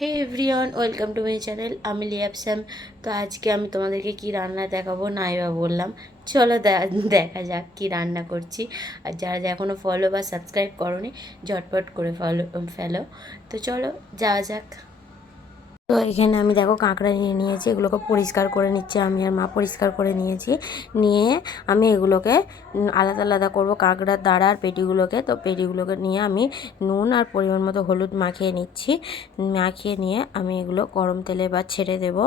Hey everyone welcome to my channel আমি লিয়াপসাম তো আজকে আমি তোমাদেরকে কি রান্না দেখাবো নাই বা বললাম। চলো দেখা যাক কি রান্না করছি। আর যারা যা এখনও ফলো বা সাবস্ক্রাইব করো ঝটপট করে ফলো ফেলো। তো চলো, যাওয়া যাক। তো এখানে আমি দেখো কাঁকড়া নিয়ে নিয়েছি, এগুলোকে পরিষ্কার করে নিচ্ছি আমি আর মা পরিষ্কার করে নিয়েছি। নিয়ে আমি এগুলোকে আলাদা আলাদা করব কাঁকড়ার দাঁড়া আর পেটিগুলোকে। তো পেটিগুলোকে নিয়ে আমি নুন আর পরিমাণ মতো হলুদ মাখিয়ে নিচ্ছি। মাখিয়ে নিয়ে আমি এগুলো গরম তেলে বা ছেড়ে দেবো।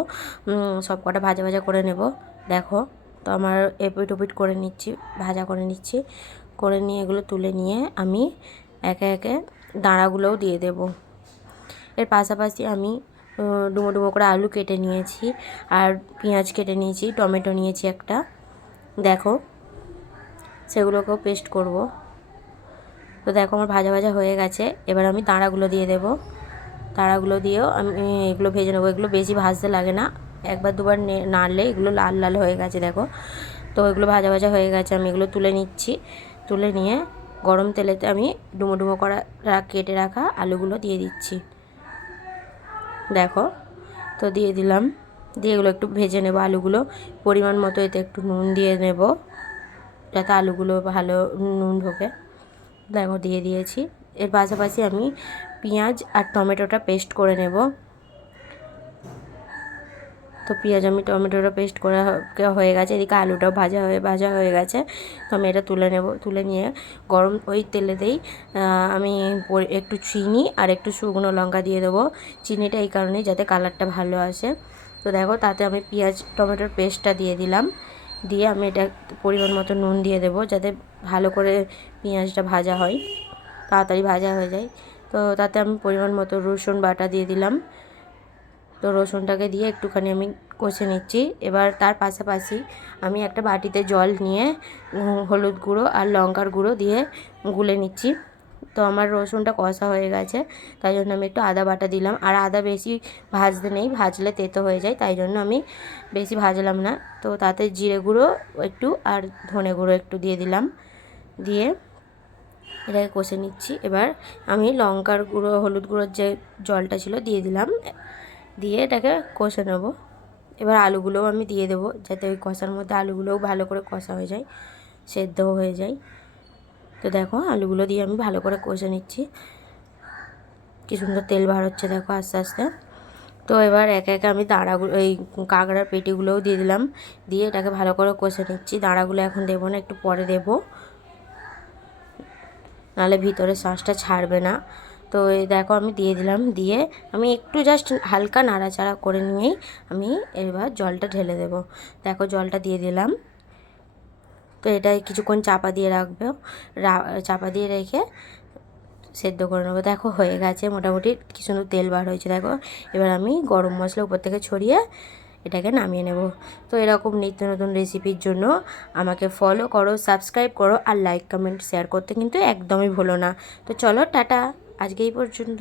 সব কটা ভাজা ভাজা করে নেব। দেখো, তো আমার এপিট ওপিট করে নিচ্ছি, ভাজা করে নিচ্ছি। করে নিয়ে এগুলো তুলে নিয়ে আমি একে একে দাঁড়াগুলোও দিয়ে দেবো। এর পাশাপাশি আমি ডুমো ডুমো করে আলু কেটে নিয়েছি আর পেঁয়াজ কেটে নিয়েছি, টমেটো নিয়েছি একটা। দেখো, সেগুলোকেও পেস্ট করব। তো দেখো আমার ভাজা ভাজা হয়ে গেছে, এবার আমি দাঁড়াগুলো দিয়ে দেব। দাঁড়াগুলো দিয়েও আমি এগুলো ভেজে নেব, এগুলো বেশি ভাজতে লাগে না। একবার দুবার নাড়লে এগুলো লাল লাল হয়ে গেছে, দেখো। তো এগুলো ভাজা ভাজা হয়ে গেছে, আমি এগুলো তুলে নিচ্ছি। তুলে নিয়ে গরম তেলেতে আমি ডুমো ডুমো করা কেটে রাখা আলুগুলো দিয়ে দিচ্ছি। দেখো, তো দিয়ে দিলাম। দিয়ে এগুলো একটু ভেজে নেব আলুগুলো। পরিমাণ মতো এতে একটু নুন দিয়ে নেব, যাতে আলুগুলো ভালো নুন ঢোকে। দেখো, দিয়ে দিয়েছি। এর পাশাপাশি আমি পেঁয়াজ আর টমেটোটা পেস্ট করে নেব। তো পেঁয়াজ আমি টমেটোটা পেস্ট করে হয়ে গেছে এদিকে আলুটাও ভাজা হয়ে ভাজা হয়ে গেছে। তো আমি এটা তুলে নেব তুলে নিয়ে গরম ওই তেলেতেই আহ, আমি একটু চিনি আর একটু শুকনো লঙ্কা দিয়ে দেবো। চিনিটা এই কারণে যাতে কালারটা ভালো আসে। তো দেখো তাতে আমি পেঁয়াজ টমেটোর পেস্টটা দিয়ে দিলাম। দিয়ে আমি এটা পরিমাণ মতো নুন দিয়ে দেবো যাতে ভালো করে পেঁয়াজটা ভাজা হয় তাড়াতাড়ি ভাজা হয়ে যায়। তো তাতে আমি পরিমাণ মতো রসুন বাটা দিয়ে দিলাম। তো রসুনটাকে দিয়ে একটুখানি আমি কষে নিচ্ছি। এবার তার পাশাপাশি আমি একটা বাটিতে জল নিয়ে হলুদ গুঁড়ো আর লঙ্কার গুঁড়ো দিয়ে গুলে নিচ্ছি। তো আমার রসুনটা কষা হয়ে গেছে, তাই জন্য আমি একটু আদা বাটা দিলাম। আর আদা বেশি ভাজতে নেই, ভাজলে তেতো হয়ে যায়, তাই জন্য আমি বেশি ভাজলাম না। তো তাতে জিরে গুঁড়ো একটু আর ধনে গুঁড়ো একটু দিয়ে দিলাম। দিয়ে এটাকে কষে নিচ্ছি। এবার আমি লঙ্কার গুঁড়ো, হলুদ গুঁড়োর যে জলটা ছিল, দিয়ে দিলাম। দিয়ে এটাকে কষে নেব। এবার আলুগুলোও আমি দিয়ে দেবো যাতে ওই কষার মধ্যে আলুগুলোও ভালো করে কষা হয়ে যায়, সেদ্ধও হয়ে যায়। তো দেখো আলুগুলো দিয়ে আমি ভালো করে কষে নিচ্ছি। কি সুন্দর তেল বার হচ্ছে দেখো আস্তে আস্তে। তো এবার একে একে আমি দাঁড়াগুলো এই কাঁকড়ার পেটিগুলোও দিয়ে দিলাম। দিয়ে এটাকে ভালো করে কষে নিচ্ছি। দাঁড়াগুলো এখন দেবো না, একটু পরে দেবো। নাহলে ভিতরে শ্বাসটা ছাড়বে না। তো এই দেখো আমি দিয়ে দিলাম, দিয়ে আমি একটু জাস্ট হালকা নাড়াচাড়া করে নিয়েই আমি এবার জলটা ঢেলে দেবো। দেখো জলটা দিয়ে দিলাম। তো এটা কিছুক্ষণ চাপা দিয়ে রাখবে চাপা দিয়ে রেখে সেদ্ধ করে নেব। দেখো হয়ে গেছে, মোটামুটি কি সুন্দর তেল বার হয়েছে। দেখো এবার আমি গরম মশলা উপর থেকে ছড়িয়ে এটাকে নামিয়ে নেব। তো এরকম নিত্য নতুন রেসিপির জন্য আমাকে ফলো করো সাবস্ক্রাইব করো আর লাইক কমেন্ট শেয়ার করতে কিন্তু একদমই ভুলো না। তো চলো, টাটা। আজকে এই পর্যন্ত।